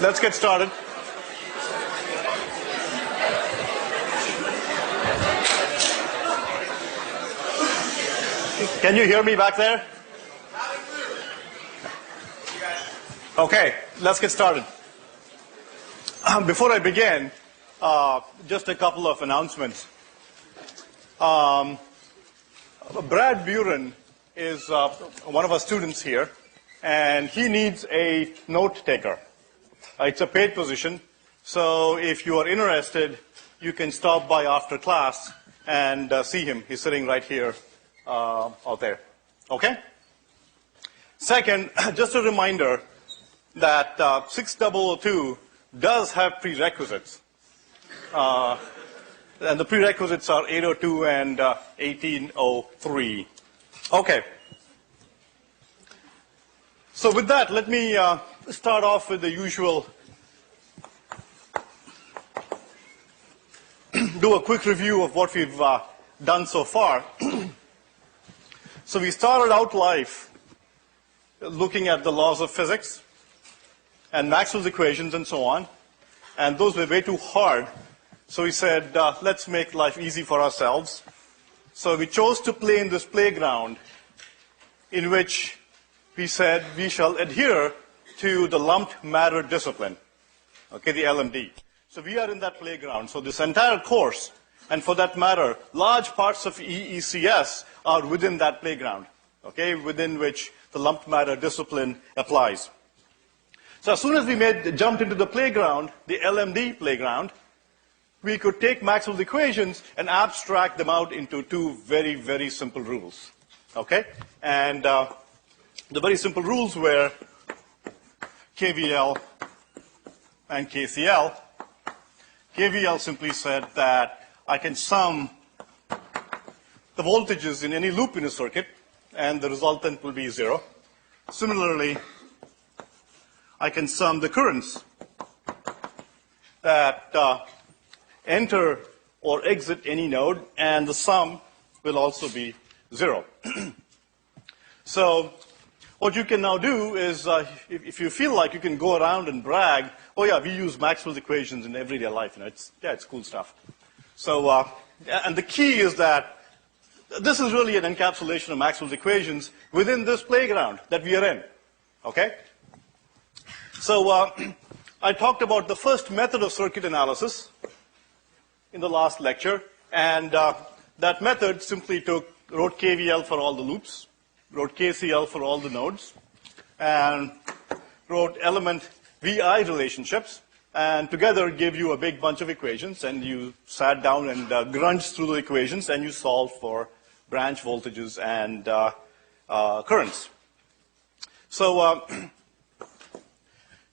let's get started. Can you hear me back there? Okay, let's get started. Before I begin, just a couple of announcements. Brad Buren is one of our students here, and he needs a note taker. It's a paid position, so if you are interested, you can stop by after class and see him. He's sitting right here out there. Okay? Second, just a reminder that 6002 does have prerequisites. And the prerequisites are 802 and 1803. Okay. So with that, let me start off with the usual, do a quick review of what we've done so far. So we started out life looking at the laws of physics and Maxwell's equations and so on, and those were way too hard. So we said, let's make life easy for ourselves. So we chose to play in this playground in which we said we shall adhere to the lumped matter discipline, okay, the LMD. So we are in that playground. So this entire course, and for that matter, large parts of EECS are within that playground, okay, within which the lumped matter discipline applies. So as soon as we jumped into the playground, the LMD playground, we could take Maxwell's equations and abstract them out into two very, very simple rules, okay? And the very simple rules were KVL and KCL. KVL simply said that I can sum the voltages in any loop in a circuit, and the resultant will be 0. Similarly, I can sum the currents that enter or exit any node, and the sum will also be 0. So what you can now do is, if you feel like you can go around and brag, oh yeah, we use Maxwell's equations in everyday life. You know, it's cool stuff. So, and the key is that this is really an encapsulation of Maxwell's equations within this playground that we are in. Okay? So I talked about the first method of circuit analysis in the last lecture, and that method simply wrote KVL for all the loops, wrote KCL for all the nodes, and wrote element VI relationships, and together gave you a big bunch of equations, and you sat down and grunged through the equations, and you solved for branch voltages and currents. So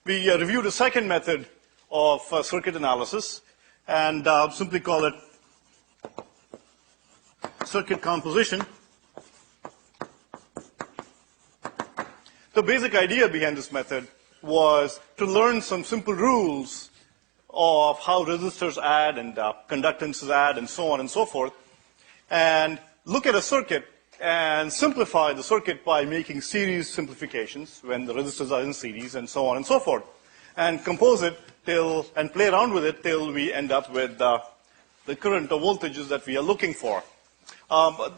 we reviewed a second method of circuit analysis, and simply call it circuit composition. The basic idea behind this method was to learn some simple rules of how resistors add and conductances add and so on and so forth, and look at a circuit and simplify the circuit by making series simplifications when the resistors are in series and so on and so forth, and compose it and play around with it till we end up with the current or voltages that we are looking for.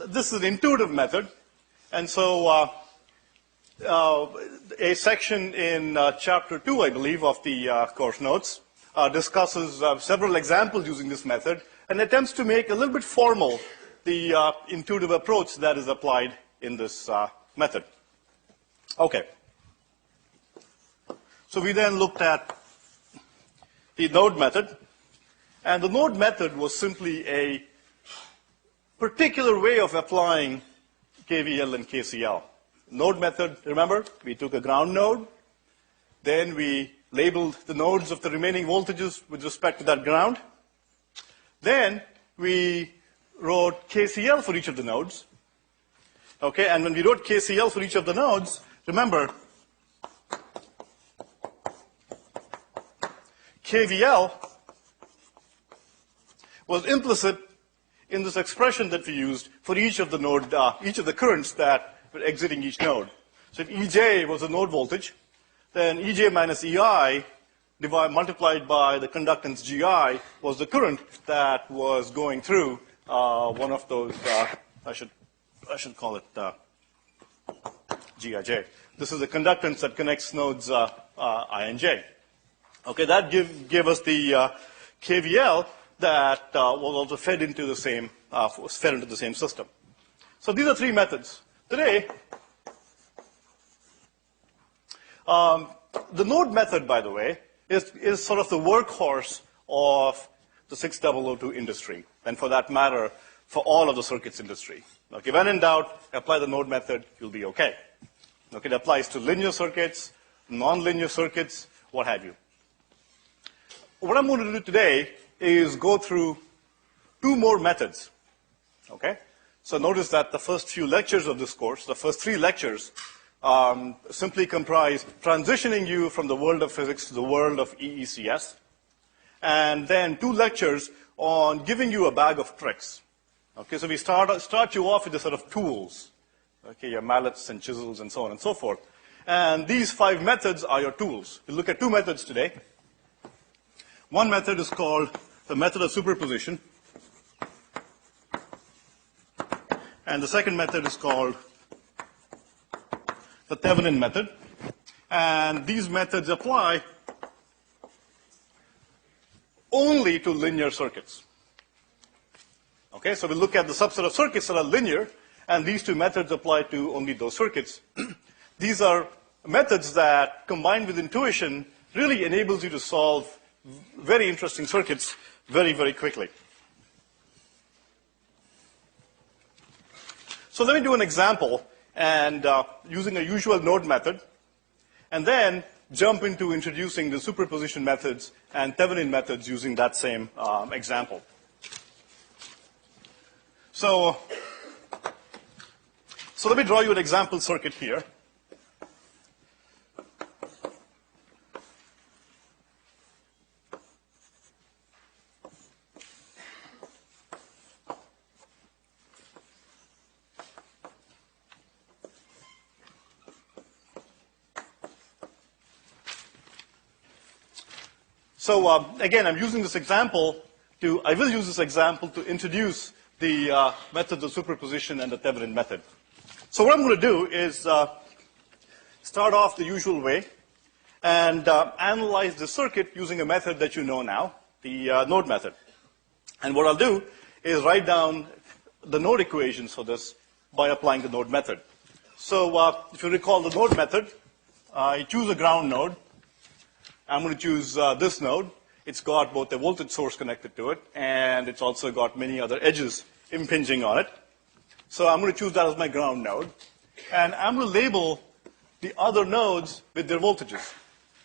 This is an intuitive method, and so a section in chapter 2, I believe, of the course notes discusses several examples using this method and attempts to make a little bit formal the intuitive approach that is applied in this method. Okay. So we then looked at the node method, and the node method was simply a particular way of applying KVL and KCL. Node method, remember, we took a ground node, then we labeled the nodes of the remaining voltages with respect to that ground, then we wrote KCL for each of the nodes, okay, and when we wrote KCL for each of the nodes, remember, KVL was implicit in this expression that we used for each of the node, each of the currents that were exiting each node. So if EJ was a node voltage, then EJ minus EI multiplied by the conductance GI was the current that was going through one of those, I should call it GIJ. This is the conductance that connects nodes I and J. Okay, that gave us the KVL that was also fed into the same system. So these are three methods. Today, the node method, by the way, is sort of the workhorse of the 6002 industry, and for that matter, for all of the circuits industry. Okay, when in doubt, apply the node method, you'll be okay. Okay, it applies to linear circuits, nonlinear circuits, what have you. What I'm going to do today is go through two more methods. Okay? So notice that the first few lectures of this course, the first three lectures, simply comprise transitioning you from the world of physics to the world of EECS, and then two lectures on giving you a bag of tricks. Okay, so we start you off with a sort of tools, okay, your mallets and chisels and so on and so forth. And these 5 methods are your tools. We'll look at 2 methods today. One method is called the method of superposition, and the second method is called the Thevenin method. And these methods apply only to linear circuits. Okay, so we'll look at the subset of circuits that are linear, and these 2 methods apply to only those circuits. These are methods that, combined with intuition, really enables you to solve very interesting circuits very, very quickly. So let me do an example, and using a usual node method, and then jump into introducing the superposition methods and Thevenin methods using that same example. So let me draw you an example circuit here. So again, I will use this example to introduce the methods of superposition and the Thevenin method. So what I'm going to do is start off the usual way and analyze the circuit using a method that you know now, the node method. And what I'll do is write down the node equations for this by applying the node method. So if you recall the node method, I choose a ground node. I'm going to choose this node. It's got both a voltage source connected to it, and it's also got many other edges impinging on it. So I'm going to choose that as my ground node. And I'm going to label the other nodes with their voltages.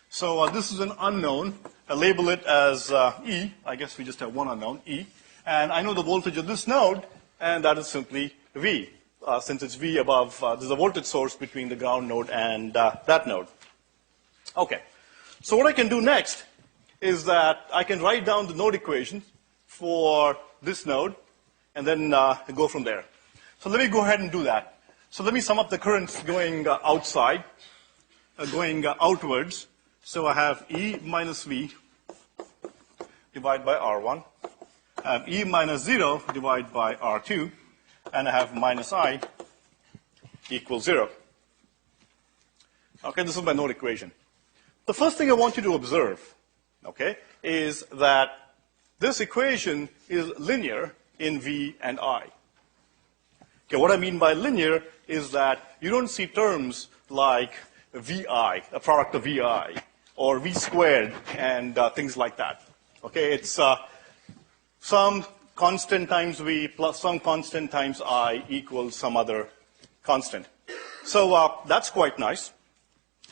So this is an unknown. I label it as E. I guess we just have one unknown, E. And I know the voltage of this node, and that is simply V. Since it's V above, there's a voltage source between the ground node and that node. Okay. So what I can do next is that I can write down the node equation for this node and then go from there. So let me go ahead and do that. So let me sum up the currents going outside, going outwards. So I have E minus V divided by R1. I have E minus 0 divided by R2. And I have minus I equals 0. Okay, this is my node equation. The first thing I want you to observe, okay, is that this equation is linear in V and I. Okay, what I mean by linear is that you don't see terms like VI, a product of VI, or V squared, and things like that. Okay, it's some constant times V plus some constant times I equals some other constant. So that's quite nice.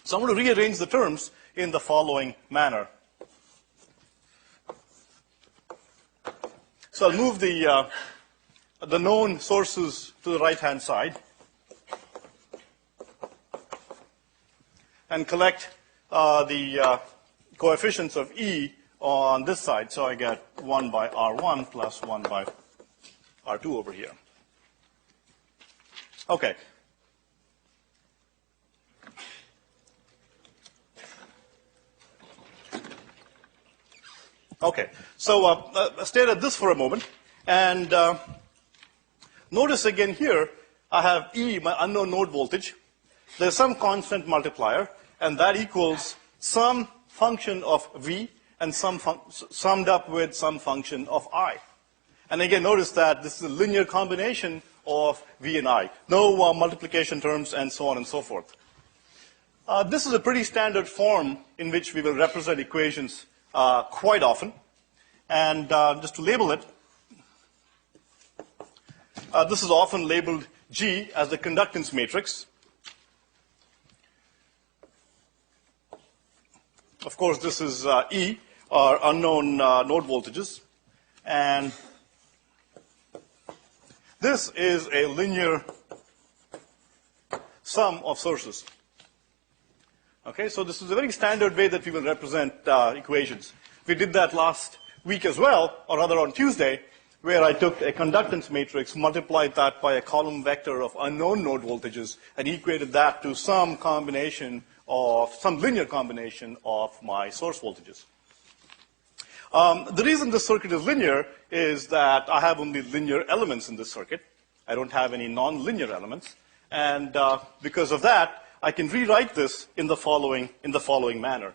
So I'm going to rearrange the terms in the following manner. So I'll move the known sources to the right-hand side and collect the coefficients of E on this side. So I get 1 by R1 plus 1 by R2 over here. Okay. Okay, so stare at this for a moment, and notice again here, I have E, my unknown node voltage. There's some constant multiplier, and that equals some function of V and summed up with some function of I. And again, notice that this is a linear combination of V and I. No multiplication terms and so on and so forth. This is a pretty standard form in which we will represent equations quite often. And just to label it, this is often labeled G as the conductance matrix. Of course, this is E, our unknown node voltages. And this is a linear sum of sources. Okay, so this is a very standard way that we will represent equations. We did that last week as well, or rather on Tuesday, where I took a conductance matrix, multiplied that by a column vector of unknown node voltages, and equated that to some linear combination of my source voltages. The reason this circuit is linear is that I have only linear elements in this circuit. I don't have any nonlinear elements. And because of that, I can rewrite this in the following manner.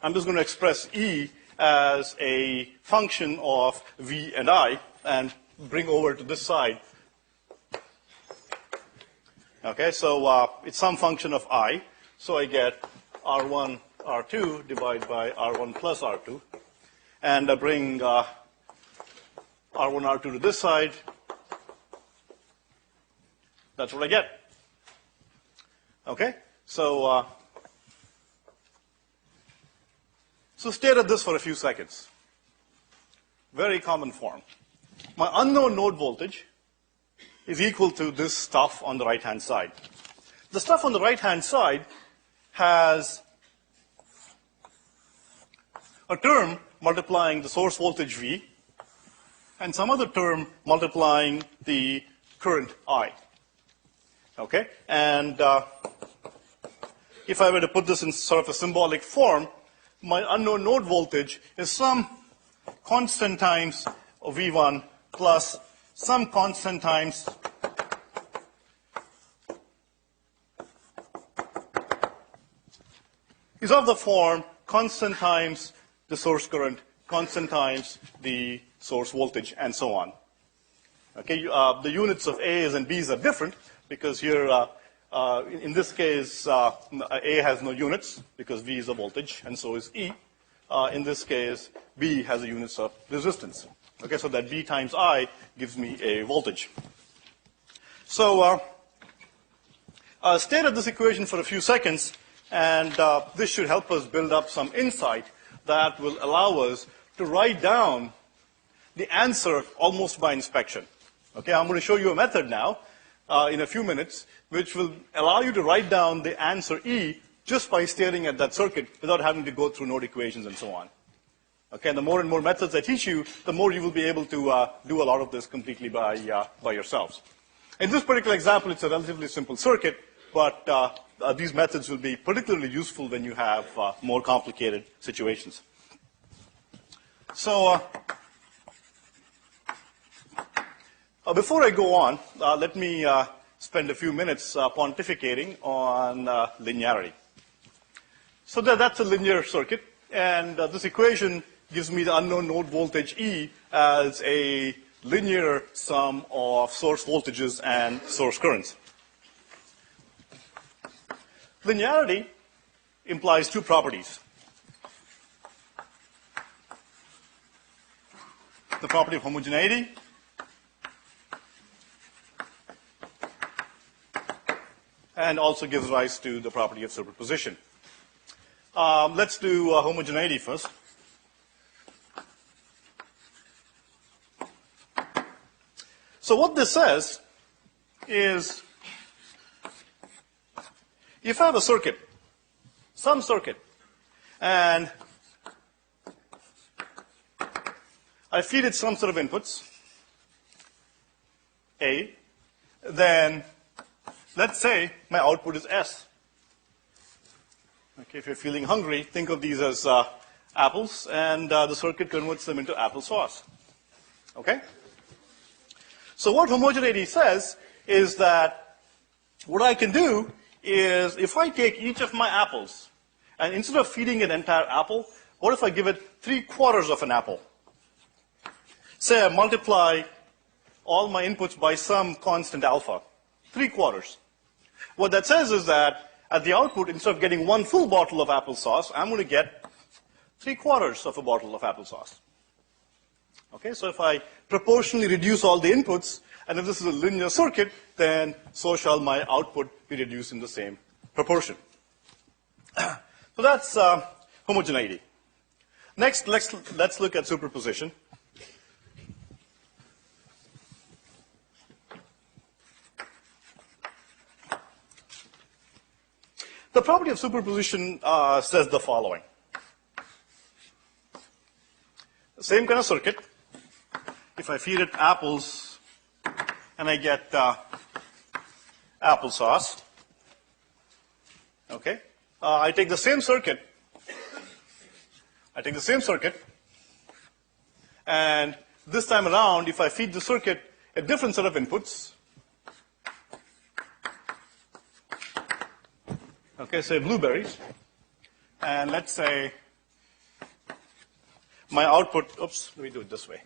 I'm just going to express E as a function of V and I and bring over to this side. Okay, so it's some function of I. So I get R1, R2 divided by R1 plus R2. And I bring R1, R2 to this side. That's what I get. Okay, so stare at this for a few seconds. Very common form. My unknown node voltage is equal to this stuff on the right-hand side. The stuff on the right-hand side has a term multiplying the source voltage V and some other term multiplying the current I. Okay, and if I were to put this in sort of a symbolic form, my unknown node voltage is some constant times V1 plus some constant times is of the form constant times the source current, constant times the source voltage, and so on. Okay, the units of A's and B's are different because here, in this case, A has no units because V is a voltage, and so is E. In this case, B has the units of resistance. Okay, so that B times I gives me a voltage. So stare at this equation for a few seconds, and this should help us build up some insight that will allow us to write down the answer almost by inspection. Okay, I'm going to show you a method now in a few minutes, which will allow you to write down the answer E just by staring at that circuit without having to go through node equations and so on. Okay, and the more and more methods I teach you, the more you will be able to do a lot of this completely by yourselves. In this particular example, it's a relatively simple circuit, but these methods will be particularly useful when you have more complicated situations. So before I go on, let me spend a few minutes pontificating on linearity. So that's a linear circuit, and this equation gives me the unknown node voltage E as a linear sum of source voltages and source currents. Linearity implies two properties. The property of homogeneity and also gives rise to the property of superposition. Let's do homogeneity first. So what this says is, if I have a circuit, some circuit, and I feed it some sort of inputs, A, then let's say my output is S. Okay, if you're feeling hungry, think of these as apples, and the circuit converts them into applesauce. Okay? So what homogeneity says is that what I can do is if I take each of my apples, and instead of feeding an entire apple, what if I give it 3/4 of an apple? Say I multiply all my inputs by some constant alpha, 3/4. What that says is that at the output, instead of getting 1 full bottle of applesauce, I'm going to get 3/4 of a bottle of applesauce. Okay, so if I proportionally reduce all the inputs, and if this is a linear circuit, then so shall my output be reduced in the same proportion. So that's homogeneity. Next, let's look at superposition. The property of superposition says the following. Same kind of circuit. If I feed it apples and I get applesauce, okay, I take the same circuit, and this time around, if I feed the circuit a different set of inputs, okay, say blueberries, and let's say my output, oops, let me do it this way.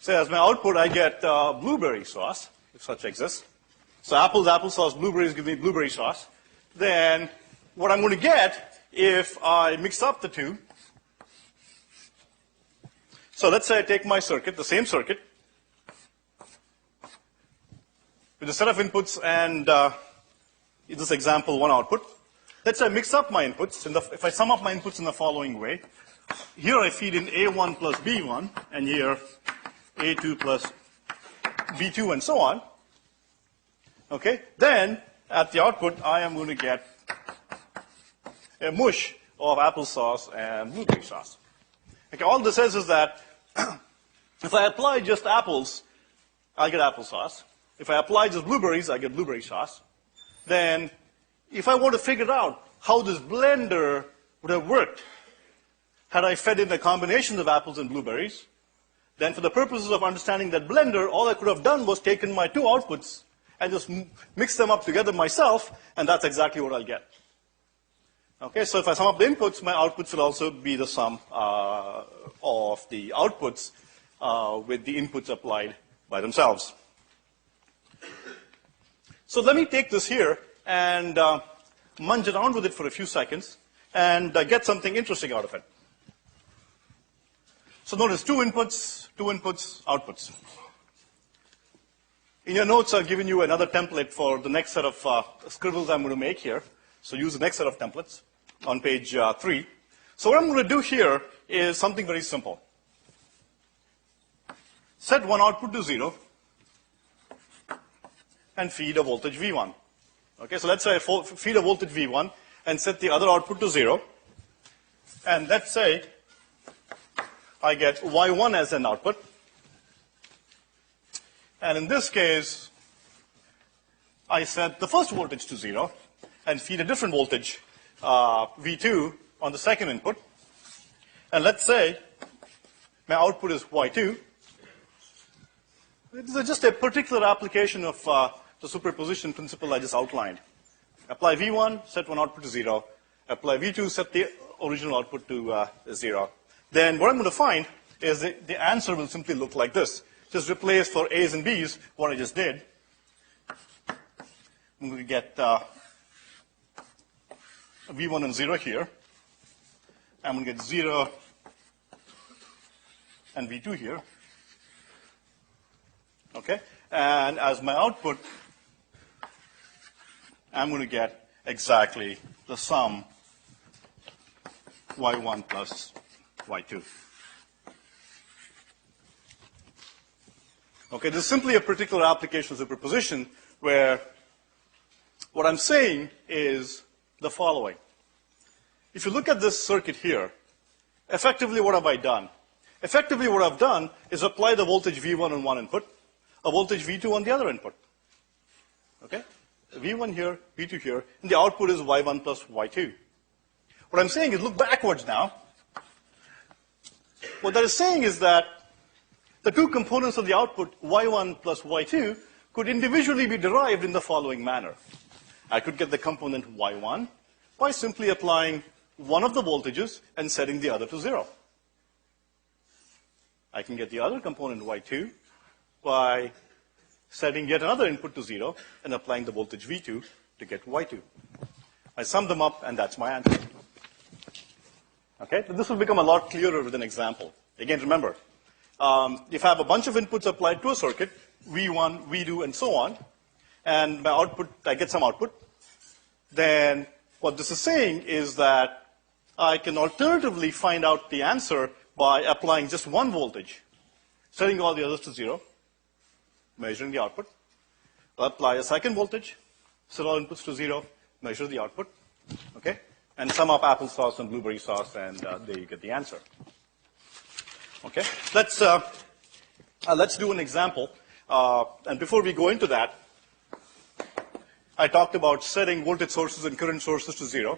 Say as my output, I get blueberry sauce, if such exists. So apples, applesauce, blueberries give me blueberry sauce. Then what I'm going to get if I mix up the two. So let's say I take my circuit, the same circuit, with a set of inputs and, in this example, 1 output. Let's say I mix up my inputs. If I sum up my inputs in the following way, here I feed in A1 plus B1, and here A2 plus B2, and so on. Okay? Then, at the output, I am going to get a mush of applesauce and blueberry sauce. Okay, all this says is that if I apply just apples, I'll get applesauce. If I apply just blueberries, I get blueberry sauce. Then, if I want to figure out how this blender would have worked had I fed in a combination of apples and blueberries, then for the purposes of understanding that blender, all I could have done was taken my 2 outputs and just mix them up together myself, and that's exactly what I'll get. Okay, so if I sum up the inputs, my outputs will also be the sum of the outputs with the inputs applied by themselves. So let me take this here and munge around with it for a few seconds and get something interesting out of it. So notice 2 inputs, outputs. In your notes, I've given you another template for the next set of scribbles I'm going to make here. So use the next set of templates on page 3. So what I'm going to do here is something very simple. Set one output to 0 and feed a voltage V1. Okay, so let's say I feed a voltage V1 and set the other output to 0. And let's say I get Y1 as an output. And in this case, I set the first voltage to 0 and feed a different voltage, V2, on the second input. And let's say my output is Y2. This is just a particular application of the superposition principle I just outlined. Apply V1, set one output to 0. Apply V2, set the original output to 0. Then what I'm going to find is the answer will simply look like this. Just replace for A's and B's what I just did. I'm going to get V1 and 0 here. I'm going to get 0 and V2 here. Okay? And as my output, I'm going to get exactly the sum Y1 plus Y2. Okay, this is simply a particular application of superposition where what I'm saying is the following. If you look at this circuit here, effectively what have I done? Effectively what I've done is apply the voltage V1 on one input, a voltage V2 on the other input. Okay? V1 here, V2 here, and the output is Y1 plus Y2. What I'm saying is look backwards now. What that is saying is that the two components of the output, y1 plus y2, could individually be derived in the following manner. I could get the component y1 by simply applying one of the voltages and setting the other to 0. I can get the other component y2 by setting yet another input to 0 and applying the voltage v2 to get y2. I sum them up, and that's my answer. Okay? So this will become a lot clearer with an example. Again, remember, if I have a bunch of inputs applied to a circuit, V1, V2, and so on, and my output, I get some output, then what this is saying is that I can alternatively find out the answer by applying just one voltage, setting all the others to 0, measuring the output, apply a second voltage, set all inputs to 0, measure the output, okay? And sum up applesauce and blueberry sauce, and there you get the answer. Okay? Let's do an example. And before we go into that, I talked about setting voltage sources and current sources to 0.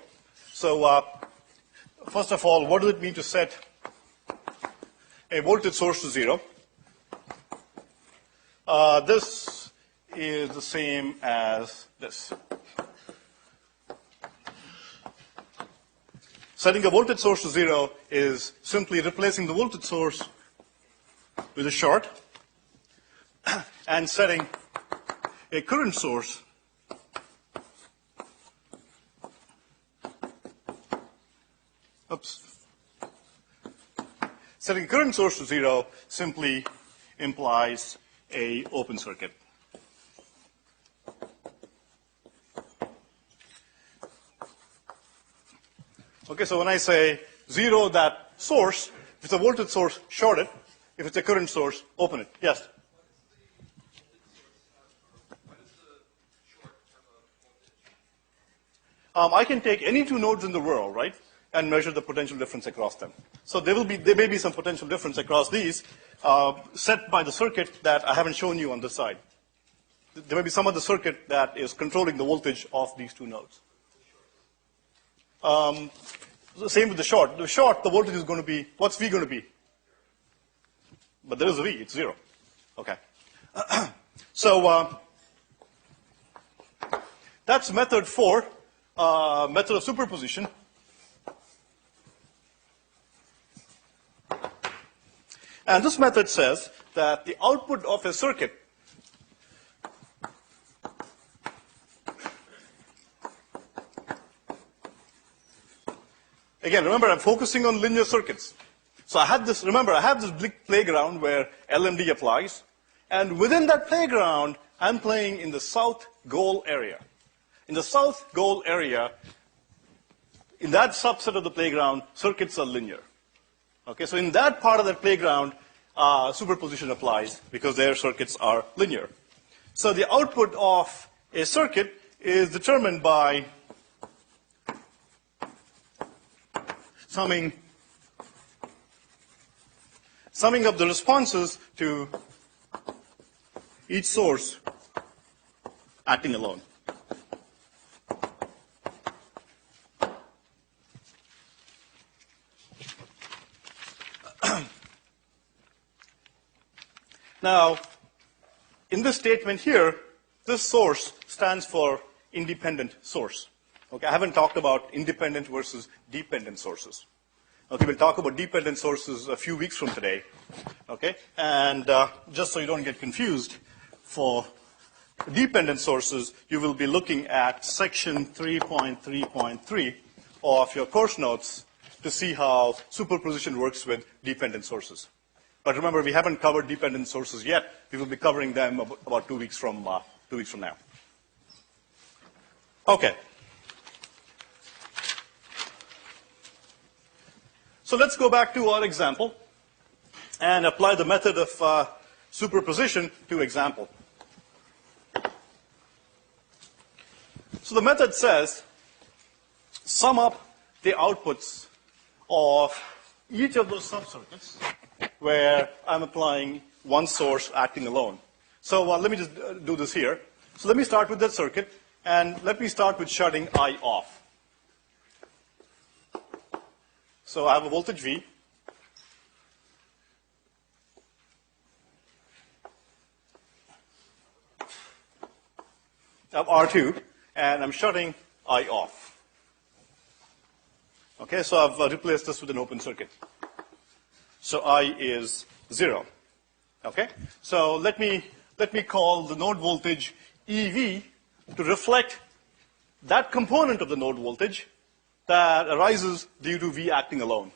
So first of all, what does it mean to set a voltage source to 0? This is the same as this. Setting a voltage source to 0 is simply replacing the voltage source with a short and setting a current source setting a current source to 0 simply implies a open circuit. Okay, so when I say 0 that source, if it's a voltage source, short it. If it's a current source, open it. Yes? I can take any two nodes in the world, right, and measure the potential difference across them. So there may be some potential difference across these set by the circuit that I haven't shown you on this side. There may be some other circuit that is controlling the voltage of these two nodes. The same with the short. The short, the voltage is going to be, what's V going to be? But there is a V, it's 0. Okay. So that's method 4, method of superposition. And this method says that the output of a circuit again, remember, I'm focusing on linear circuits. So I have this big playground where LMD applies. And within that playground, I'm playing in the south goal area. In the south goal area, in that subset of the playground, circuits are linear. Okay, so in that part of the playground, superposition applies because their circuits are linear. So the output of a circuit is determined by summing up the responses to each source acting alone. Now, in this statement here, this source stands for independent source. Okay, I haven't talked about independent versus dependent sources. Okay, we'll talk about dependent sources a few weeks from today. Okay, and just so you don't get confused, for dependent sources, you will be looking at section 3.3.3 of your course notes to see how superposition works with dependent sources. But remember, we haven't covered dependent sources yet. We will be covering them about 2 weeks from now. Okay. So let's go back to our example and apply the method of superposition to example. So the method says, sum up the outputs of each of those subcircuits where I'm applying one source acting alone. So let me just do this here. So let me start with that circuit, and let me start with shutting I off. So I have a voltage V. I have R2, and I'm shutting I off. Okay, so I've replaced this with an open circuit. So I is 0. Okay, so let me call the node voltage EV to reflect that component of the node voltage that arises due to V acting alone.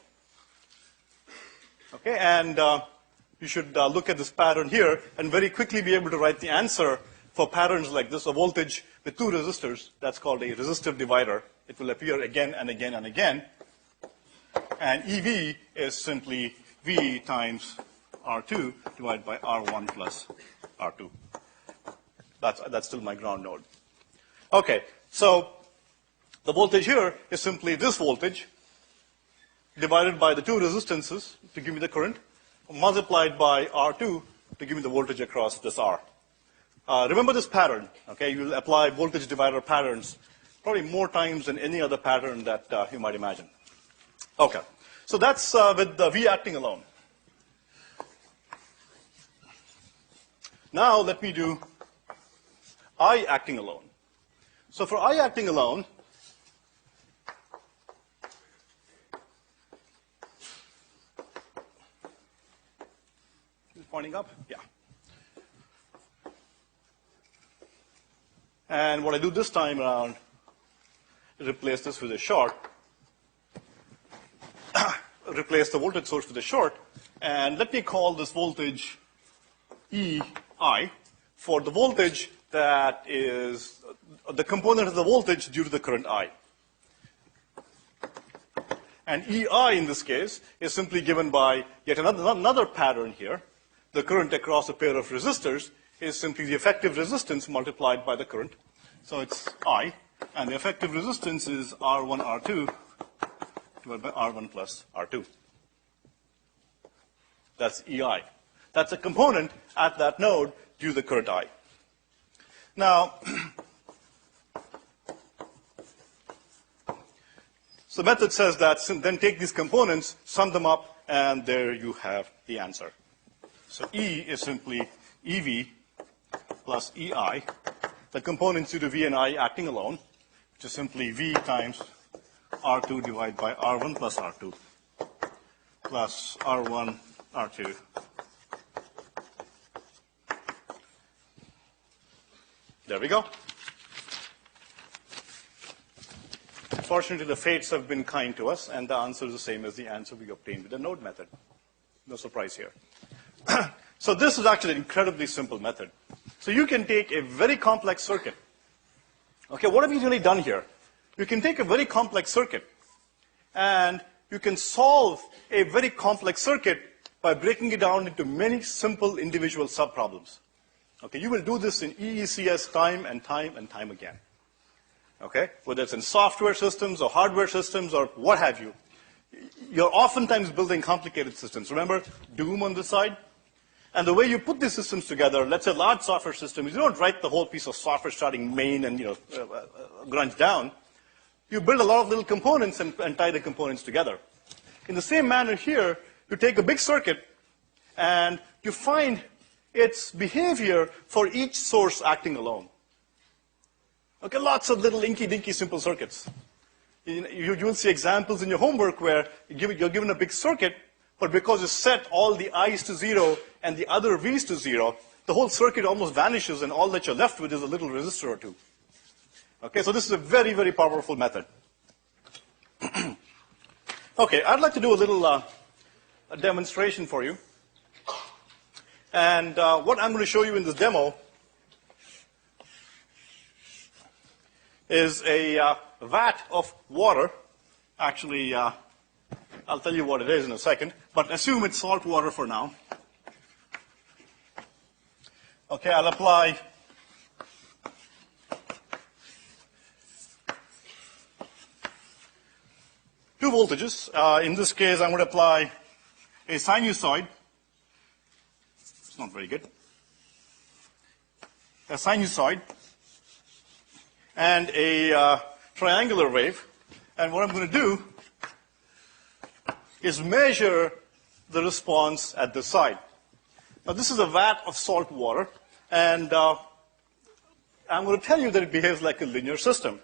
Okay, and you should look at this pattern here and very quickly be able to write the answer for patterns like this, a voltage with two resistors. That's called a resistive divider. It will appear again and again and again. And EV is simply V times R2 divided by R1 plus R2. That's still my ground node. Okay, so the voltage here is simply this voltage divided by the two resistances to give me the current, multiplied by R2 to give me the voltage across this R. Remember this pattern, okay? You'll apply voltage divider patterns probably more times than any other pattern that you might imagine. Okay, so that's with the V acting alone. Now let me do I acting alone. So for I acting alone, pointing up? Yeah. And what I do this time around is replace this with a short, replace the voltage source with a short, and let me call this voltage EI for the voltage that is the component of the voltage due to the current I. And EI in this case is simply given by yet another pattern here. The current across a pair of resistors is simply the effective resistance multiplied by the current. So it's I, and the effective resistance is R1, R2 divided by R1 plus R2. That's EI. That's a component at that node due to the current I. Now, so the method says that then take these components, sum them up, and there you have the answer. So E is simply EV plus EI, the components due to V and I acting alone, which is simply V times R2 divided by R1 plus R2 plus R1, R2. There we go. Fortunately, the fates have been kind to us, and the answer is the same as the answer we obtained with the node method. No surprise here. So this is actually an incredibly simple method. So you can take a very complex circuit. Okay, what have you really done here? You can take a very complex circuit, and you can solve a very complex circuit by breaking it down into many simple individual subproblems. Okay, you will do this in EECS time and time and time again. Okay, whether it's in software systems or hardware systems or what have you. You're oftentimes building complicated systems. Remember Doom on this side? And the way you put these systems together, let's say large software systems, you don't write the whole piece of software starting main and grunge down. You build a lot of little components and tie the components together. In the same manner here, you take a big circuit and you find its behavior for each source acting alone. Okay, lots of little inky-dinky simple circuits. You'll see examples in your homework where you're given a big circuit, but because you set all the I's to 0 and the other V's to 0, the whole circuit almost vanishes, and all that you're left with is a little resistor or two. Okay, so this is a very, very powerful method. Okay, I'd like to do a little a demonstration for you. And what I'm going to show you in this demo is a vat of water. Actually, I'll tell you what it is in a second, but assume it's salt water for now. Okay, I'll apply two voltages. In this case, I'm going to apply a sinusoid. It's not very good. A sinusoid and a triangular wave. And what I'm going to do is measure the response at this side. Now, this is a vat of salt water, and I'm going to tell you that it behaves like a linear system.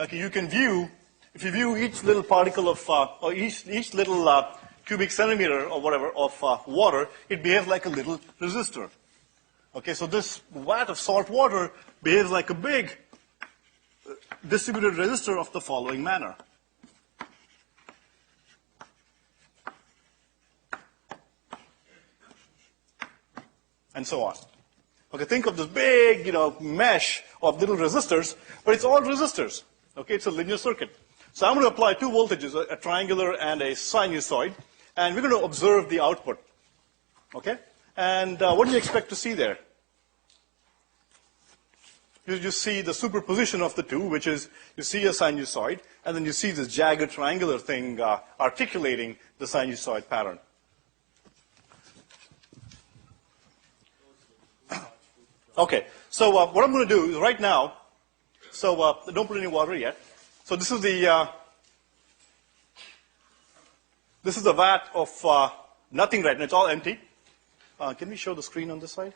Okay, you can view, if you view each little particle of, or each little cubic centimeter or whatever of water, it behaves like a little resistor. Okay, so this vat of salt water behaves like a big distributed resistor of the following manner. And so on. Okay, think of this big, mesh of little resistors, but it's all resistors. Okay, it's a linear circuit. So I'm going to apply two voltages, a triangular and a sinusoid, and we're going to observe the output. Okay? And what do you expect to see there? You just see the superposition of the two, which is you see a sinusoid, and then you see this jagged triangular thing articulating the sinusoid pattern. Okay, so what I'm going to do is right now, so don't put any water yet. So this is the vat of nothing right now. It's all empty. Can we show the screen on this side?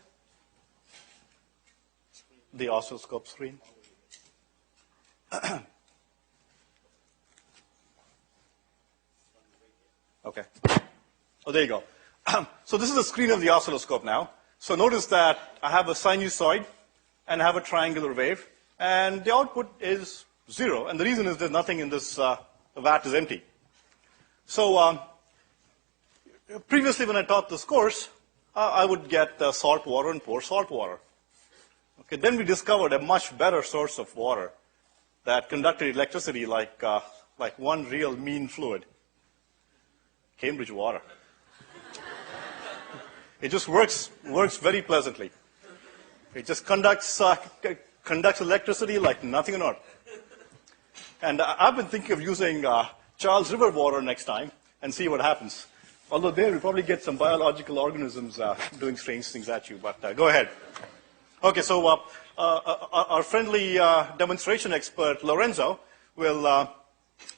The oscilloscope screen. Okay. Oh, there you go. So this is the screen of the oscilloscope now. So notice that I have a sinusoid and I have a triangular wave, and the output is 0. And the reason is there's nothing in this vat is empty. So previously when I taught this course, I would get salt water and pour salt water. Okay, then we discovered a much better source of water that conducted electricity like one real mean fluid. Cambridge water. It just works very pleasantly. It just conducts electricity like nothing on earth. And I've been thinking of using Charles River water next time and see what happens. Although there we'll probably get some biological organisms doing strange things at you, but go ahead. Okay, so our friendly demonstration expert, Lorenzo, will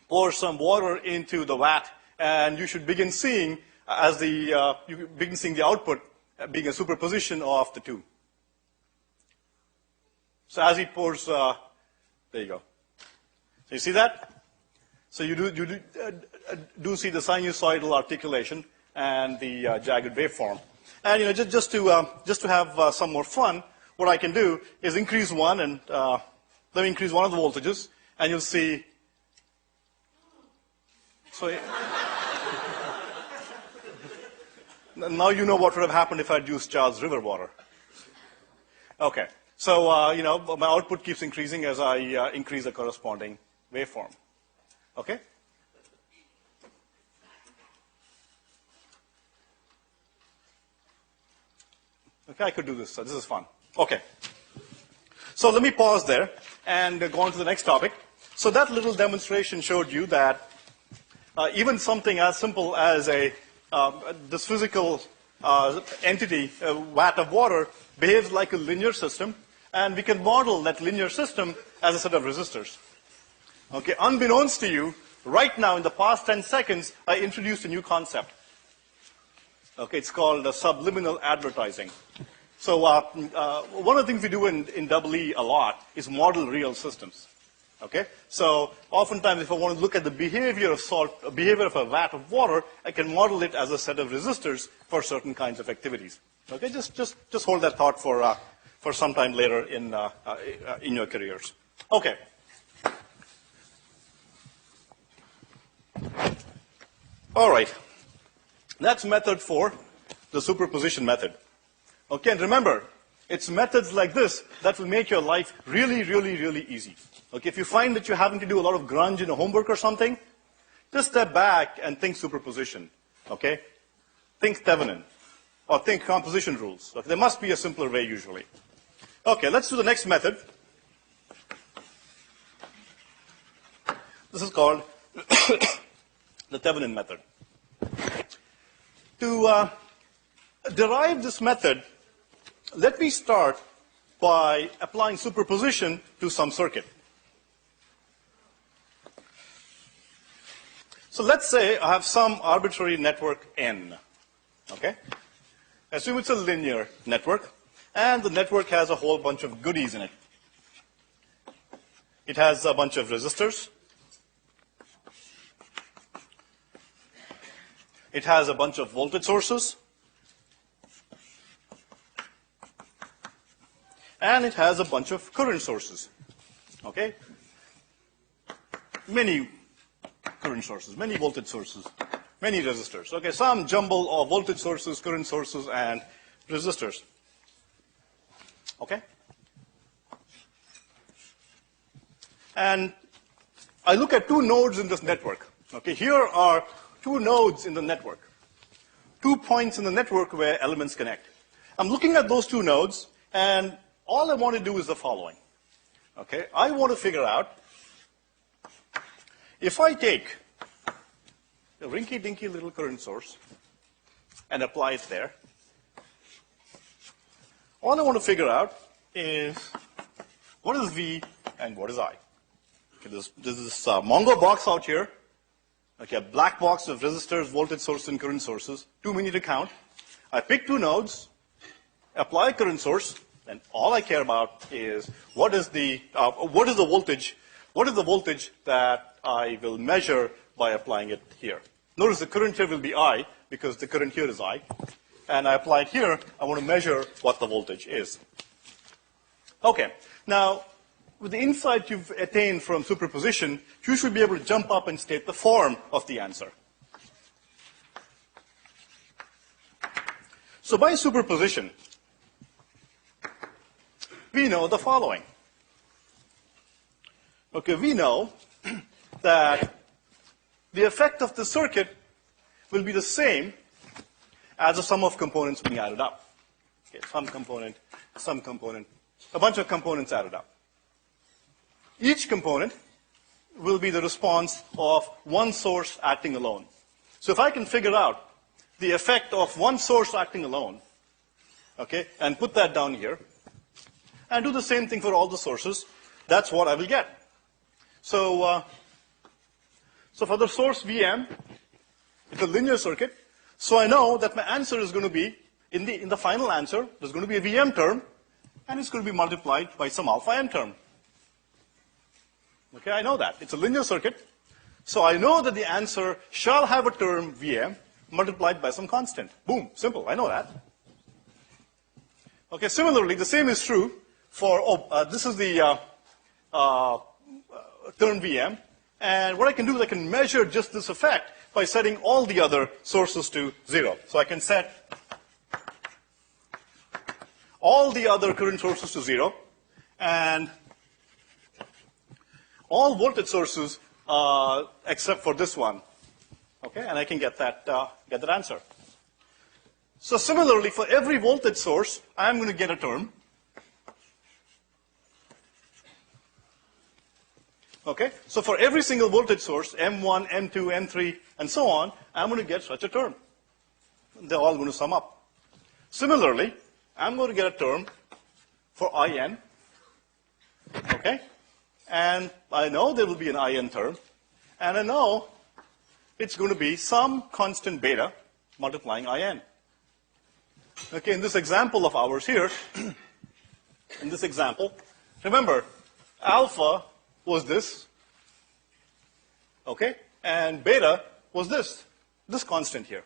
pour some water into the vat, and you should begin seeing the output being a superposition of the two. So as he pours, there you go. So you see that? So you do see the sinusoidal articulation and the jagged waveform. And just to have some more fun, what I can do is increase one, and let me increase one of the voltages, and you'll see. So now you know what would have happened if I'd used Charles River water. Okay, so my output keeps increasing as I increase the corresponding waveform. Okay. Okay, I could do this. So this is fun. Okay. So let me pause there and go on to the next topic. So that little demonstration showed you that even something as simple as this physical entity, a vat of water, behaves like a linear system, and we can model that linear system as a set of resistors. Okay, unbeknownst to you, right now in the past 10 seconds, I introduced a new concept. Okay, it's called subliminal advertising. So one of the things we do in EE a lot is model real systems. Okay, so oftentimes if I want to look at the behavior of a vat of water, I can model it as a set of resistors for certain kinds of activities. Okay, just hold that thought for some time later in your careers. Okay. All right. That's method 4, the superposition method. Okay, and remember, it's methods like this that will make your life really, really, really easy. Okay, if you find that you're having to do a lot of grunge in a homework or something, just step back and think superposition. Okay? Think Thevenin, or think composition rules. Okay, there must be a simpler way usually. Okay, let's do the next method. This is called the Thevenin method. To derive this method, let me start by applying superposition to some circuit. So let's say I have some arbitrary network N, okay? Assume it's a linear network, and the network has a whole bunch of goodies in it. It has a bunch of resistors. It has a bunch of voltage sources. And it has a bunch of current sources, okay? Many current sources, many voltage sources, many resistors. Okay, some jumble of voltage sources, current sources, and resistors. Okay? And I look at two nodes in this network. Okay, here are two nodes in the network, 2 points in the network where elements connect. I'm looking at those two nodes, and all I want to do is the following. Okay, I want to figure out if I take a rinky-dinky little current source and apply it there, all I want to figure out is what is V and what is I. Okay, there's this Mongo box out here, okay, a black box of resistors, voltage source, and current sources, too many to count. I pick two nodes, apply a current source, and all I care about is what is the voltage that I will measure by applying it here. Notice the current here will be I, because the current here is I. And I apply it here, I want to measure what the voltage is. Okay, now, with the insight you've attained from superposition, you should be able to jump up and state the form of the answer. So by superposition, we know the following. Okay, we know that the effect of the circuit will be the same as the sum of components being added up. Okay, some component, a bunch of components added up. Each component will be the response of one source acting alone. So if I can figure out the effect of one source acting alone, okay, and put that down here, and do the same thing for all the sources, that's what I will get. So, so for the source VM, it's a linear circuit, so I know that my answer is going to be, in the final answer, there's going to be a VM term, and it's going to be multiplied by some alpha n term. Okay, I know that. It's a linear circuit, so I know that the answer shall have a term VM multiplied by some constant. Boom, simple, I know that. Okay, similarly, the same is true for, this is the term VM, and what I can do is I can measure just this effect by setting all the other sources to 0. So I can set all the other current sources to 0, and all voltage sources except for this one. Okay, and I can get that answer. So similarly, for every voltage source, I'm going to get a term. Okay, so for every single voltage source, M1, M2, M3, and so on, I'm going to get such a term. They're all going to sum up. Similarly, I'm going to get a term for IN. Okay, and I know there will be an IN term, and I know it's going to be some constant beta multiplying IN. Okay, in this example of ours here, in this example, remember, alpha was this, okay, and beta was this constant here.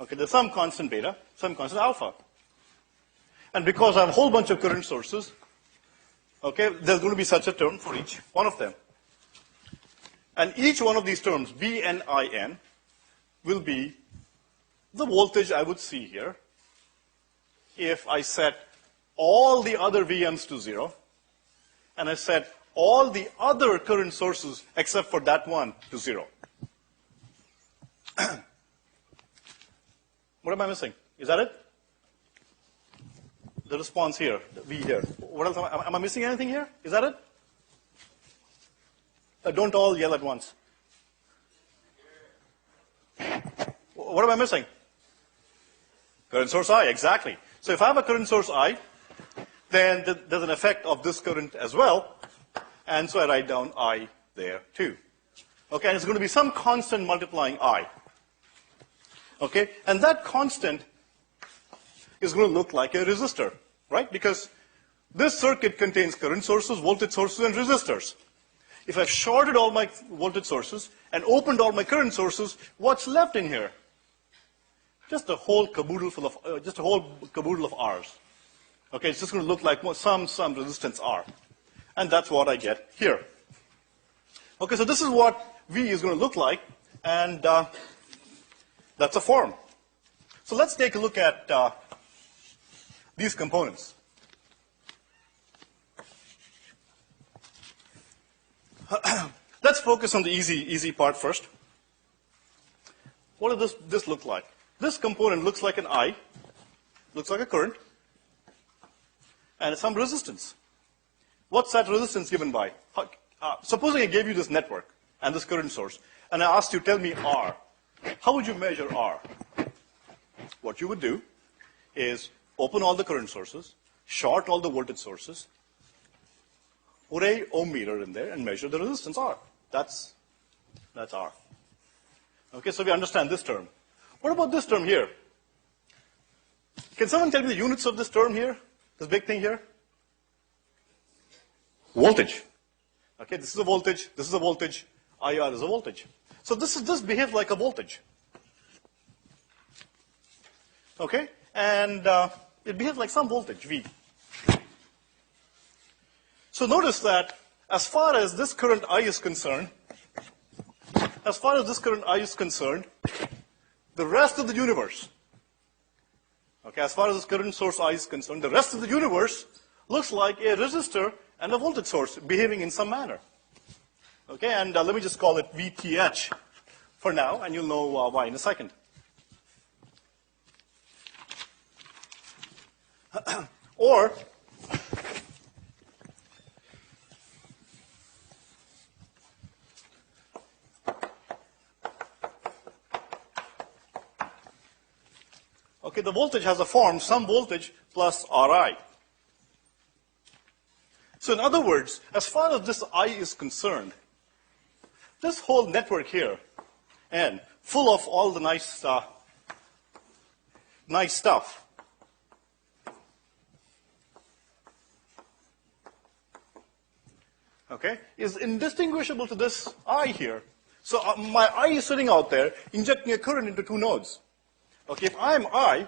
Okay, there's some constant beta, some constant alpha. And because I have a whole bunch of current sources, okay, there's going to be such a term for each one of them. And each one of these terms, B and IN, will be the voltage I would see here if I set all the other VMs to 0, and I set all the other current sources except for that one to 0. What am I missing? Is that it? The response here, the V here. What else? Am I missing anything here? Is that it? Don't all yell at once. What am I missing? Current source I, exactly. So if I have a current source I, then there's an effect of this current as well. And so I write down I there too. Okay, and it's going to be some constant multiplying I. Okay, and that constant is going to look like a resistor, right? Because this circuit contains current sources, voltage sources, and resistors. If I've shorted all my voltage sources and opened all my current sources, what's left in here? Just a whole caboodle full of, R's. Okay, it's just going to look like some resistance R. And that's what I get here. Okay, so this is what V is going to look like, and that's a form. So let's take a look at these components. Let's focus on the easy part first. What does this look like? This component looks like an I, looks like a current, and some resistance. What's that resistance given by? Supposing I gave you this network and this current source, and I asked you, tell me R. How would you measure R? What you would do is open all the current sources, short all the voltage sources, put a ohm meter in there, and measure the resistance R. That's R. Okay, so we understand this term. What about this term here? Can someone tell me the units of this term here? This big thing here? Voltage. Okay, this is a voltage, this is a voltage, IR is a voltage. So this behaves like a voltage. Okay, and it behaves like some voltage, V. So notice that as far as this current I is concerned, the rest of the universe, okay, as far as this current source I is concerned, the rest of the universe looks like a resistor and a voltage source behaving in some manner. Okay, and let me just call it VTH for now, and you'll know why in a second. Or, okay, the voltage has a form, some voltage plus Ri. So in other words, as far as this I is concerned, this whole network here, and full of all the nice stuff, okay, is indistinguishable to this I here. So my I is sitting out there, injecting a current into two nodes. Okay, if I'm I,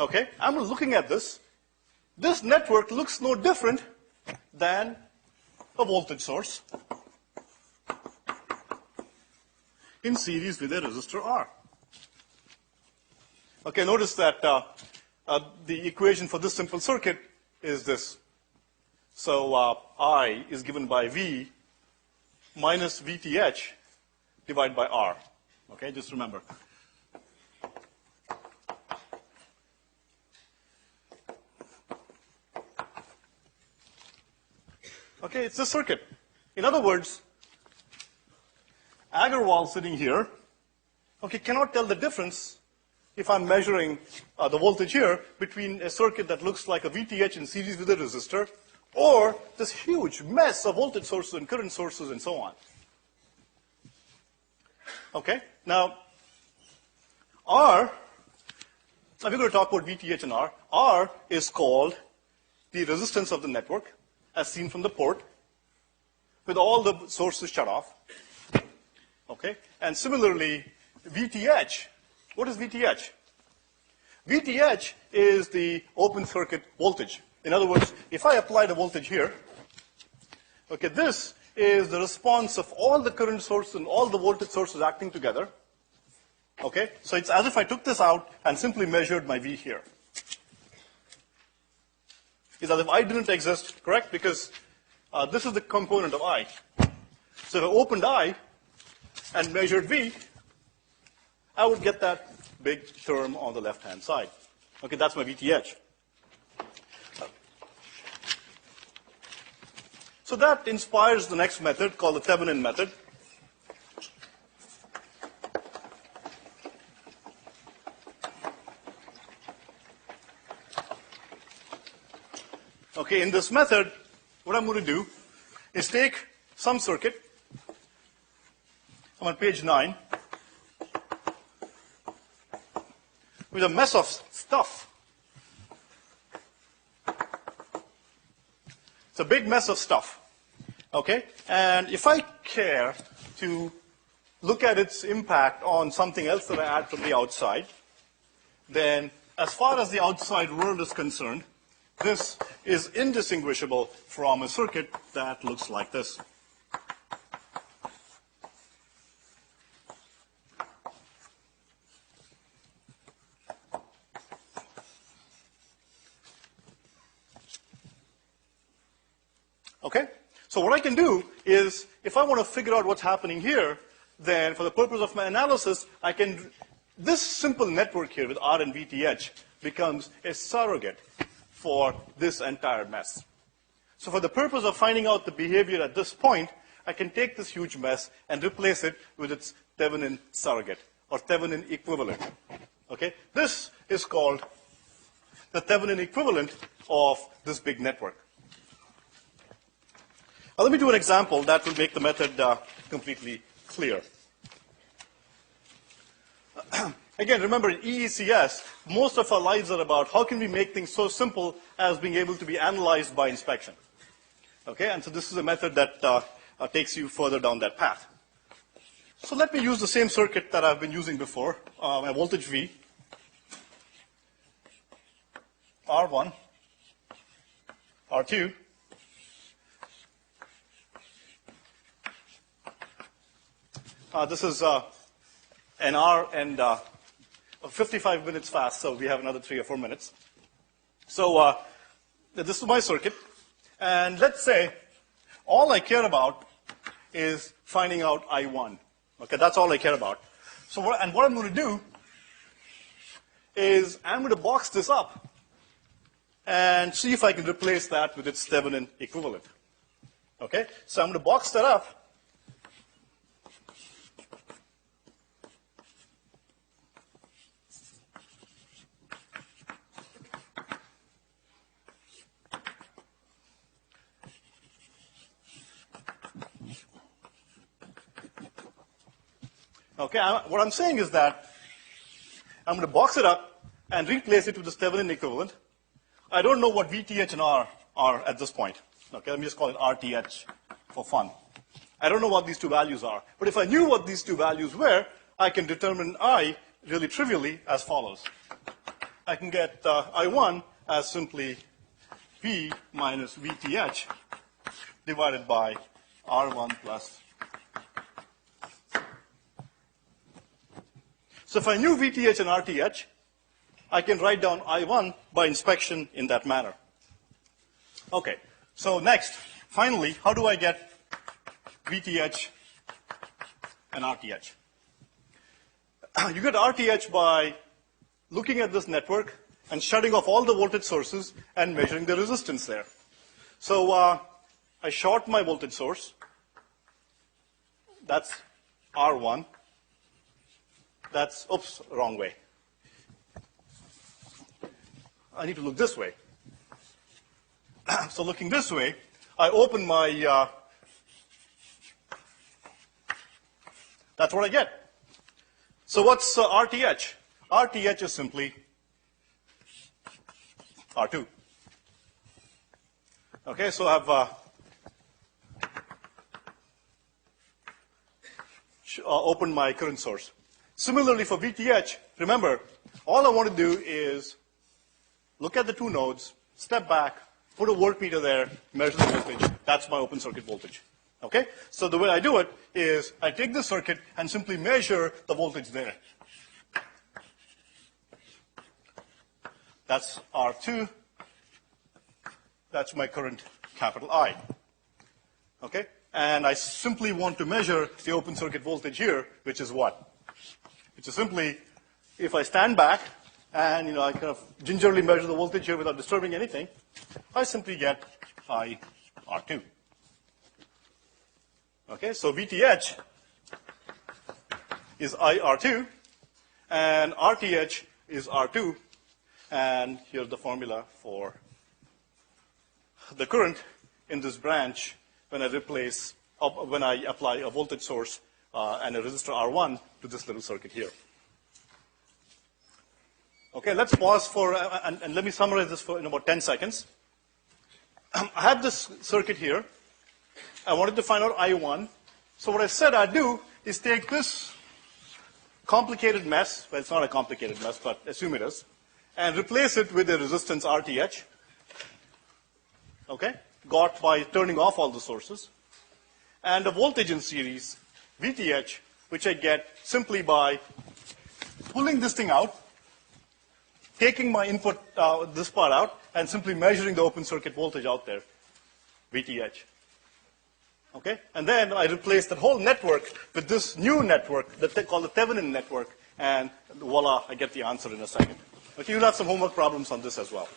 okay, I'm looking at this. This network looks no different than a voltage source in series with a resistor R. Okay, notice that the equation for this simple circuit is this. So I is given by V minus VTH divided by R. Okay, just remember. Okay, it's a circuit. In other words, Agarwal sitting here, okay, cannot tell the difference if I'm measuring the voltage here between a circuit that looks like a VTH in series with a resistor or this huge mess of voltage sources and current sources and so on. Okay, now R, now we're going to talk about VTH and R. R is called the resistance of the network as seen from the port with all the sources shut off. Okay, and similarly, VTH, what is VTH? VTH is the open circuit voltage. In other words, if I apply the voltage here, okay, this is the response of all the current sources and all the voltage sources acting together. Okay, so it's as if I took this out and simply measured my V here. It's as if I didn't exist, correct? Because this is the component of I. So if I opened I and measured V, I would get that big term on the left-hand side. Okay, that's my VTH. So that inspires the next method called the Thevenin method. Okay, in this method, what I'm going to do is take some circuit. I'm on page 9 with a mess of stuff. It's a big mess of stuff. Okay? And if I care to look at its impact on something else that I add from the outside, then as far as the outside world is concerned, this is indistinguishable from a circuit that looks like this. Okay? So what I can do is, if I want to figure out what's happening here, then for the purpose of my analysis, I can, this simple network here with R and VTH becomes a surrogate for this entire mess. So for the purpose of finding out the behavior at this point, I can take this huge mess and replace it with its Thevenin surrogate, or Thevenin equivalent. Okay? This is called the Thevenin equivalent of this big network. Now, let me do an example that will make the method completely clear. Again, remember, in EECS, most of our lives are about how can we make things so simple as being able to be analyzed by inspection. Okay, and so this is a method that takes you further down that path. So let me use the same circuit that I've been using before, my voltage V, R1, R2, this is an R and 55 minutes fast, so we have another 3 or 4 minutes. So this is my circuit, and let's say all I care about is finding out I1. Okay, that's all I care about. So what I'm going to do is I'm going to box this up and see if I can replace that with its Thevenin equivalent. Okay, so I'm going to box that up. Okay, what I'm saying is that I'm going to box it up and replace it with the Thevenin equivalent. I don't know what VTH and R are at this point. Okay, let me just call it RTH for fun. I don't know what these two values are. But if I knew what these two values were, I can determine I really trivially as follows. I can get I1 as simply V minus VTH divided by R1 plus. So if I knew VTH and RTH, I can write down I1 by inspection in that manner. Okay, so next, finally, how do I get VTH and RTH? You get RTH by looking at this network and shutting off all the voltage sources and measuring the resistance there. So I short my voltage source. That's R1. That's, oops, wrong way. I need to look this way. So looking this way, I open my, that's what I get. So what's RTH? RTH is simply R2. Okay, so I've opened my current source. Similarly for VTH, remember, all I want to do is look at the two nodes, step back, put a voltmeter there, measure the voltage. That's my open circuit voltage. Okay? So the way I do it is I take the circuit and simply measure the voltage there. That's R2. That's my current capital I. Okay? And I simply want to measure the open circuit voltage here, which is what? Which is simply, if I stand back and I kind of gingerly measure the voltage here without disturbing anything, I simply get IR2. Okay, so VTH is IR2, and RTH is R2, and here's the formula for the current in this branch when I replace when I apply a voltage source and a resistor R1 to this little circuit here. Okay, let's pause for, and let me summarize this in about 10 seconds. I have this circuit here. I wanted to find out I1. So what I said I'd do is take this complicated mess, well, it's not a complicated mess, but assume it is, and replace it with a resistance RTH, okay, got by turning off all the sources, and a voltage in series, VTH, which I get simply by pulling this thing out, taking my input, this part out, and simply measuring the open circuit voltage out there, VTH. Okay? And then I replace that whole network with this new network that they call the Thevenin network, and voila, I get the answer in a second. Okay, you'll have some homework problems on this as well.